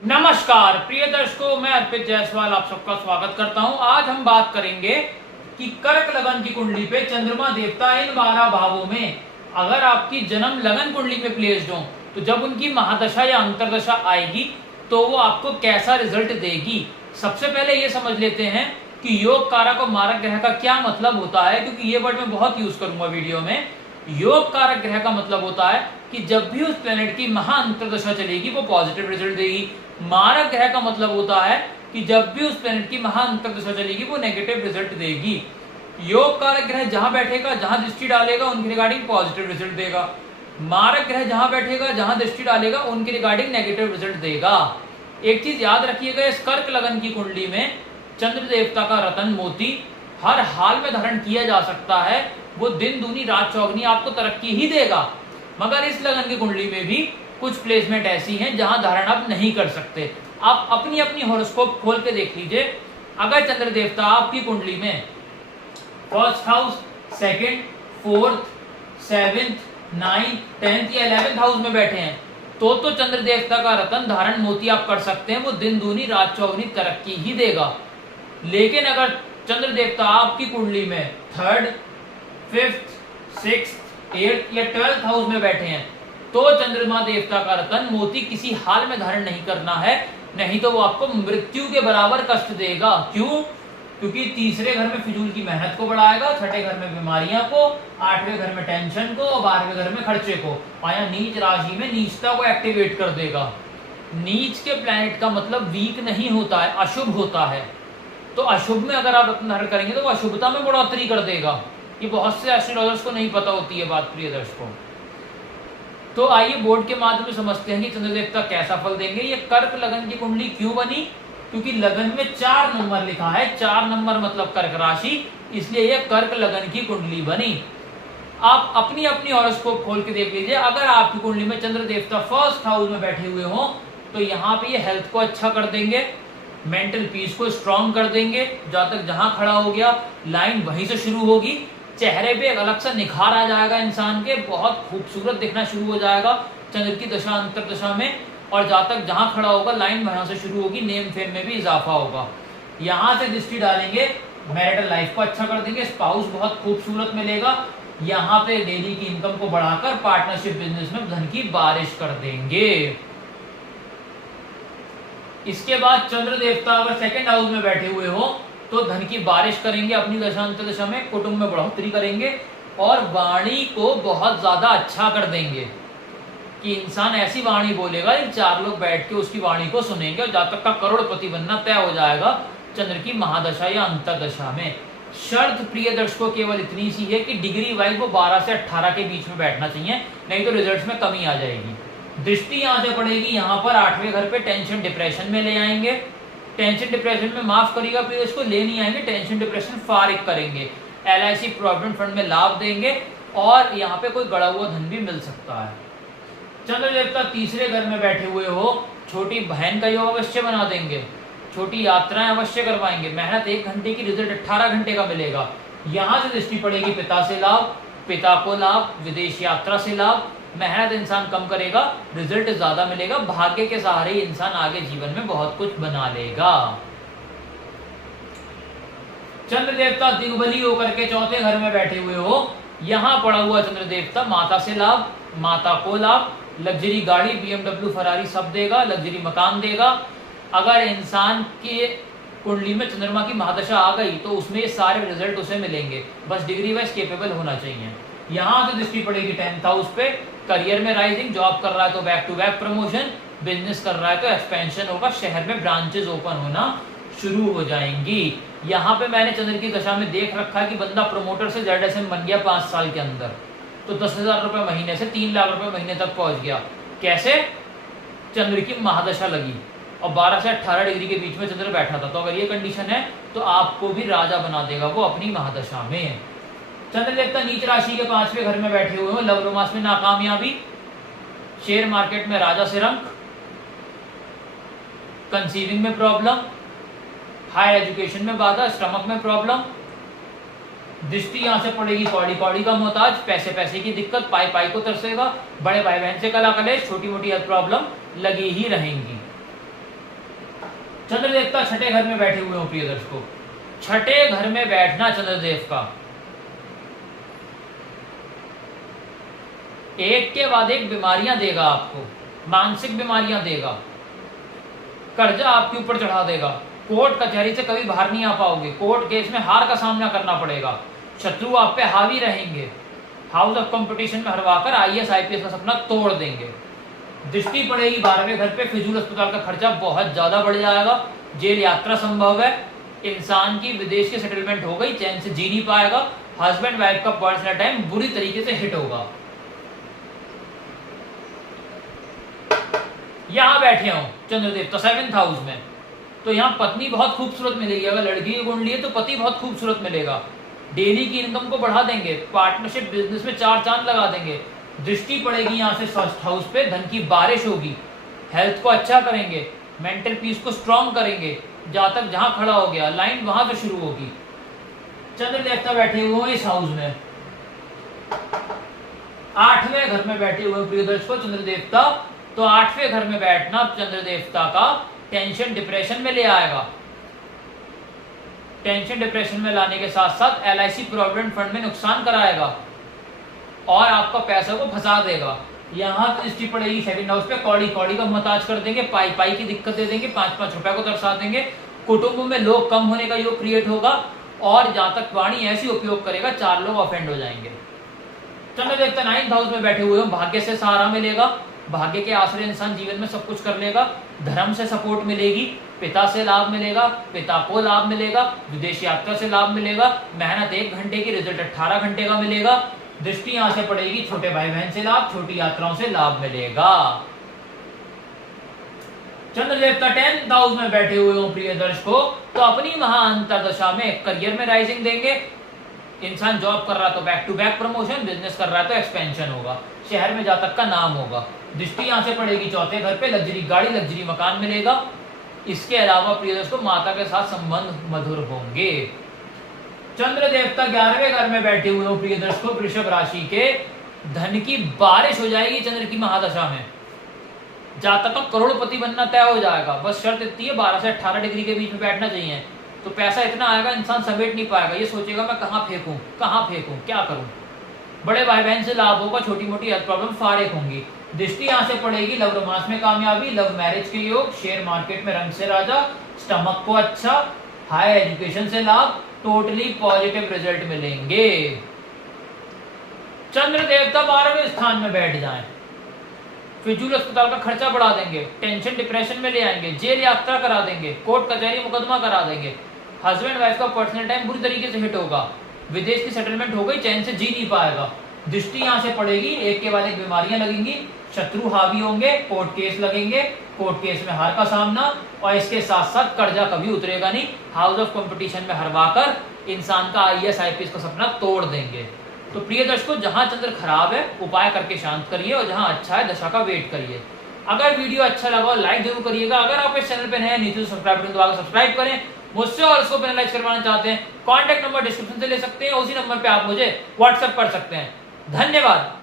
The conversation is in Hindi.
नमस्कार प्रिय दर्शकों, मैं अर्पित जायसवाल आप सबका स्वागत करता हूं। आज हम बात करेंगे कि कर्क लगन की कुंडली पे चंद्रमा देवता इन 12 भावों में अगर आपकी जन्म लगन कुंडली में प्लेस्ड हो तो जब उनकी महादशा या अंतरदशा आएगी तो वो आपको कैसा रिजल्ट देगी। सबसे पहले ये समझ लेते हैं कि योग कारक और मारक ग्रह का क्या मतलब होता है, क्योंकि ये वर्ड मैं बहुत यूज करूंगा वीडियो में। योग कारक ग्रह का मतलब होता है कि जब भी उस प्लेनेट की महा अंतरदशा चलेगी वो पॉजिटिव रिजल्ट देगी। मारक ग्रह का मतलब होता है कि जब भी उस प्लेनेट की महा अंतरदशा चलेगी वो नेगेटिव रिजल्ट देगी। योग कारक ग्रह जहां बैठेगा, जहां दृष्टि डालेगा, उनके रिगार्डिंग पॉजिटिव रिजल्ट देगा। मारक ग्रह जहां बैठेगा, जहां दृष्टि डालेगा, उनके रिगार्डिंग नेगेटिव रिजल्ट देगा। एक चीज याद रखिएगा, इस कर्क लगन की कुंडली में चंद्र देवता का रतन मोती हर हाल में धारण किया जा सकता है। वो दिन दूनी रात चौगनी आपको तरक्की ही देगा। मगर इस लगन की कुंडली में भी कुछ प्लेसमेंट ऐसी हैं जहां धारण आप नहीं कर सकते। आप अपनी अपनी हॉरोस्कोप खोल के देख लीजिए। अगर चंद्र देवता आपकी कुंडली में first house, second, fourth, seventh, ninth, 10th या 11th हाउस में बैठे हैं तो चंद्र देवता का रतन धारण मोती आप कर सकते हैं। वो दिन दूनी रात चौगनी तरक्की ही देगा। लेकिन अगर चंद्र देवता आपकी कुंडली में 3rd, 5th, 6th, 8th या 12th हाउस में बैठे हैं तो चंद्रमा देवता का रतन मोती किसी हाल में धारण नहीं करना है, नहीं तो वो आपको मृत्यु के बराबर कष्ट देगा। क्यों? क्योंकि तीसरे घर में फिजूल की मेहनत को बढ़ाएगा, छठे घर में बीमारियां को, 8वें घर में टेंशन को और 12वें घर में खर्चे को, आया नीच राशि में नीचता को एक्टिवेट कर देगा। नीच के प्लैनेट का मतलब वीक नहीं होता है, अशुभ होता है। तो अशुभ में अगर आप रत्न धारण करेंगे तो वो अशुभता में बढ़ोतरी कर देगा। ये बहुत से एस्ट्रोलॉजर्स को नहीं पता होती है बात, प्रिय दर्शकों। तो आइए बोर्ड के माध्यम से समझते हैं कि चंद्र देवता कैसा फल देंगे। ये कर्क लगन की कुंडली क्यों बनी? क्योंकि लगन में 4 नंबर लिखा है। 4 नंबर मतलब कर्क राशि, इसलिए ये कर्क लगन की कुंडली बनी। आप अपनी अपनी हॉरोस्कोप खोल के देख लीजिए। अगर आपकी कुंडली में चंद्र देवता फर्स्ट हाउस में बैठे हुए हो तो यहाँ पे ये हेल्थ को अच्छा कर देंगे, मेंटल पीस को स्ट्रॉन्ग कर देंगे। जातक जहां खड़ा हो गया लाइन वहीं से शुरू होगी। चेहरे पे एक अलग सा निखार आ जाएगा इंसान के, बहुत खूबसूरत दिखना शुरू हो जाएगा चंद्र की दशा अंतरदशा में। और जातक जहां खड़ा होगा लाइन वहां से शुरू होगी, नेम फेम में भी इजाफा होगा। यहां से दृष्टि डालेंगे, मैरिटल लाइफ को अच्छा कर देंगे, स्पाउस बहुत खूबसूरत मिलेगा। यहाँ पे डेली की इनकम को बढ़ाकर पार्टनरशिप बिजनेस में धन की बारिश कर देंगे। इसके बाद चंद्र देवता अगर सेकंड हाउस में बैठे हुए हो तो धन की बारिश करेंगे अपनी दशांतदशा में, कुटुंब में बढ़ोतरी करेंगे और वाणी को बहुत ज्यादा अच्छा कर देंगे कि इंसान ऐसी वाणी बोलेगा कि 4 लोग बैठ के उसकी वाणी को सुनेंगे और जब तक का करोड़पति बनना तय हो जाएगा चंद्र की महादशा या अंतरदशा में। शर्त प्रिय दर्शकों केवल इतनी सी है कि डिग्री वाइज वो 12 से 18 के बीच में बैठना चाहिए, नहीं तो रिजल्ट में कमी आ जाएगी। दृष्टि यहाँ से पड़ेगी, यहाँ पर 8वें घर पे टेंशन डिप्रेशन में ले आएंगे। टेंशन डिप्रेशन में माफ करिएगा प्लीज, इसको ले नहीं आएंगे, टेंशन डिप्रेशन फारिग करेंगे। LIC प्रोविडेंट फंड में लाभ देंगे और यहाँ पे कोई गड़ा हुआ धन भी मिल सकता है। चंद्र देवता तीसरे घर में बैठे हुए हो, छोटी बहन का योग अवश्य बना देंगे, छोटी यात्राएं अवश्य करवाएंगे। मेहनत 1 घंटे की, रिजल्ट 18 घंटे का मिलेगा। यहाँ से दृष्टि पड़ेगी, पिता से लाभ, पिता को लाभ, विदेश यात्रा से लाभ। मेहनत इंसान कम करेगा, रिजल्ट ज्यादा मिलेगा। भाग्य के सहारे ही इंसान आगे जीवन में बहुत कुछ बना लेगा। चंद्र देवता दिग्बली होकर के चौथे घर में बैठे हुए हो, यहाँ पड़ा हुआ चंद्र देवता माता से लाभ, माता को लाभ, लग्जरी गाड़ी, BMW, फरारी सब देगा, लग्जरी मकान देगा। अगर इंसान के कुंडली में चंद्रमा की महादशा आ गई तो उसमें ये सारे रिजल्ट उसे मिलेंगे, बस डिग्री वाइज केपेबल होना चाहिए। यहाँ से दृष्टि पड़ेगी 10th हाउस पे, करियर में राइजिंग, जॉब कर रहा है तो back to back promotion, business कर रहा है तो एक्सपेंशन होगा, शहर में ब्रांचेस ओपन होना शुरू हो जाएंगी। यहाँ पे मैंने चंद्र की दशा में देख रखा है कि बंदा प्रमोटर से ZSM बन गया 5 साल के अंदर, तो 10,000 रुपए महीने से 3 लाख रुपए महीने तक पहुंच गया। कैसे? चंद्र की महादशा लगी और 12 से 18 डिग्री के बीच में चंद्र बैठा था। तो अगर ये कंडीशन है तो आपको भी राजा बना देगा वो अपनी महादशा में। चंद्र देवता नीच राशि के 5वें घर में बैठे हुए हो, लव रोमांस में नाकामयाबी, शेयर मार्केट में राजा से रंक, कंसीविंग में प्रॉब्लम, हायर एजुकेशन में बाधा, स्टमक में प्रॉब्लम। दृष्टि यहाँ से पड़ेगी, कौड़ी कौड़ी का मोहताज, पैसे पैसे की दिक्कत, पाई पाई को तरसेगा, बड़े भाई बहन से कला कलेश, छोटी मोटी हेल्थ प्रॉब्लम लगी ही रहेंगी। चंद्र देवता छठे घर में बैठे हुए हो प्रिय दर्शकों, छठे घर में बैठना चंद्रदेव का एक के बाद एक बीमारियां देगा आपको, मानसिक बीमारियां देगा, कर्जा आपके ऊपर चढ़ा देगा, कोर्ट कचहरी से कभी बाहर नहीं आ पाओगे, कोर्ट केस में हार का सामना करना पड़ेगा, शत्रु आप पे हावी रहेंगे, हाउस ऑफ कंपटीशन में हरवाकर आईएएस आईपीएस का सपना तोड़ देंगे। दृष्टि पड़ेगी 12वें घर पे, फिजूल अस्पताल का खर्चा बहुत ज्यादा बढ़ जाएगा, जेल यात्रा संभव है, इंसान की विदेश की सेटलमेंट हो गई, चैन से जी नहीं पाएगा, हस्बैंड वाइफ का पर्सनल टाइम बुरी तरीके से हिट होगा। यहां बैठे हो चंद्रदेव 7th हाउस में, तो यहाँ पत्नी बहुत खूबसूरत मिलेगी, अगर लड़की की कुंडली है तो पति बहुत खूबसूरत मिलेगा, डेली की इनकम को बढ़ा देंगे, पार्टनरशिप बिजनेस में 4 चांद लगा देंगे। दृष्टि पड़ेगी यहाँ से 1st हाउस पे, धन की बारिश होगी, हेल्थ को अच्छा करेंगे, मेंटल पीस को स्ट्रॉन्ग करेंगे, जातक जहां खड़ा हो गया लाइन वहां से शुरू होगी। चंद्र देवता बैठे हुए इस हाउस में, 8वें घर में बैठे हुए प्रिय दर्शकों चंद्र देवता, तो 8वें घर में बैठना चंद्र देवता का टेंशन डिप्रेशन में ले आएगा, टेंशन डिप्रेशन में लाने के साथ साथ LIC प्रोविडेंट फंड में नुकसान कराएगा और आपका पैसा को फंसा देगा। यहाँ तो दृष्टि पड़ेगी 2nd हाउस पे, कौड़ी कौड़ी का मोहताज कर देंगे, पाई पाई की दिक्कत दे देंगे, 5-5 रुपए को दर्शा देंगे, कुटुंब में लोग कम होने का योग क्रिएट होगा और जातक वाणी ऐसी उपयोग करेगा 4 लोग ऑफेंड हो जाएंगे। चंद्र देवता 9th हाउस में बैठे हुए हो, भाग्य से सहारा मिलेगा, भाग्य के आश्रय इंसान जीवन में सब कुछ कर लेगा, धर्म से सपोर्ट मिलेगी, पिता से लाभ मिलेगा, पिता को लाभ मिलेगा, विदेश यात्रा से लाभ मिलेगा, मेहनत 1 घंटे की, रिजल्ट 18 घंटे का मिलेगा, दृष्टि यहां से पड़ेगी छोटे भाई बहन से लाभ, छोटी यात्राओं से लाभ मिलेगा। चंद्र देवता 10th हाउस में बैठे हुए हो प्रिय दर्शकों, तो अपनी महाअंतरदशा में करियर में राइजिंग देंगे, इंसान जॉब कर रहा है तो back to back promotion, business कर रहा है तो एक्सपेंशन होगा, शहर में जातक का नाम होगा। दृष्टि यहां से पड़ेगी 4थे घर पे, लग्जरी गाड़ी, लग्जरी मकान मिलेगा। इसके अलावा प्रिय दर्शकों माता के साथ संबंध मधुर होंगे। चंद्र देवता 11वें घर में बैठे हुए हो प्रिय दर्शकों वृषभ राशि के, धन की बारिश हो जाएगी चंद्र की महादशा में, जातक का करोड़पति बनना तय हो जाएगा, बस शर्त इतनी है 12 से 18 डिग्री के बीच में बैठना चाहिए, तो पैसा इतना आएगा इंसान समेट नहीं पाएगा, ये सोचेगा मैं कहाँ फेंकूं क्या करूं। बड़े भाई बहन से लाभ होगा, छोटी मोटी हेल्थ प्रॉब्लम फारिग होंगी। दृष्टि यहाँ से पड़ेगी लव रोमांस में कामयाबी, लव मैरिज के योग, शेयर मार्केट में रंग से राजा, स्टमक को अच्छा, हाई एजुकेशन से लाभ, टोटली पॉजिटिव रिजल्ट मिलेंगे। चंद्र देवता 12वें स्थान में बैठ जाएं, फिजूल अस्पताल का खर्चा बढ़ा देंगे, टेंशन डिप्रेशन में ले आएंगे, जेल यात्रा करा देंगे, कोर्ट कचहरी मुकदमा करा देंगे, हस्बैंड वाइफ का पर्सनल टाइम बुरी तरीके से हिट होगा, विदेश की सेटलमेंट हो गई, चैन से जी नहीं पाएगा। दृष्टि यहाँ से पड़ेगी, एक के बाद एक बीमारियां लगेंगी, शत्रु हावी होंगे, कोर्ट केस लगेंगे, कोर्ट केस में हार का सामना, और इसके साथ साथ कर्जा कभी उतरेगा नहीं, हाउस ऑफ कंपटीशन में हरवाकर इंसान का आईएएस आईपीएस का सपना तोड़ देंगे। तो प्रिय दर्शकों जहां चंद्र खराब है उपाय करके शांत करिए, और जहां अच्छा है दशा का वेट करिए। अगर वीडियो अच्छा लगा लाइक जरूर करिएगा, अगर आप इस चैनल पे नए हैं नीचे सब्सक्राइब बटन दबाकर सब्सक्राइब करें, मुझसे और इसको पेनलाइज करवाना चाहते हैं कॉन्टैक्ट नंबर डिस्क्रिप्शन से ले सकते हैं, उसी नंबर पे आप मुझे व्हाट्सएप कर सकते हैं। धन्यवाद।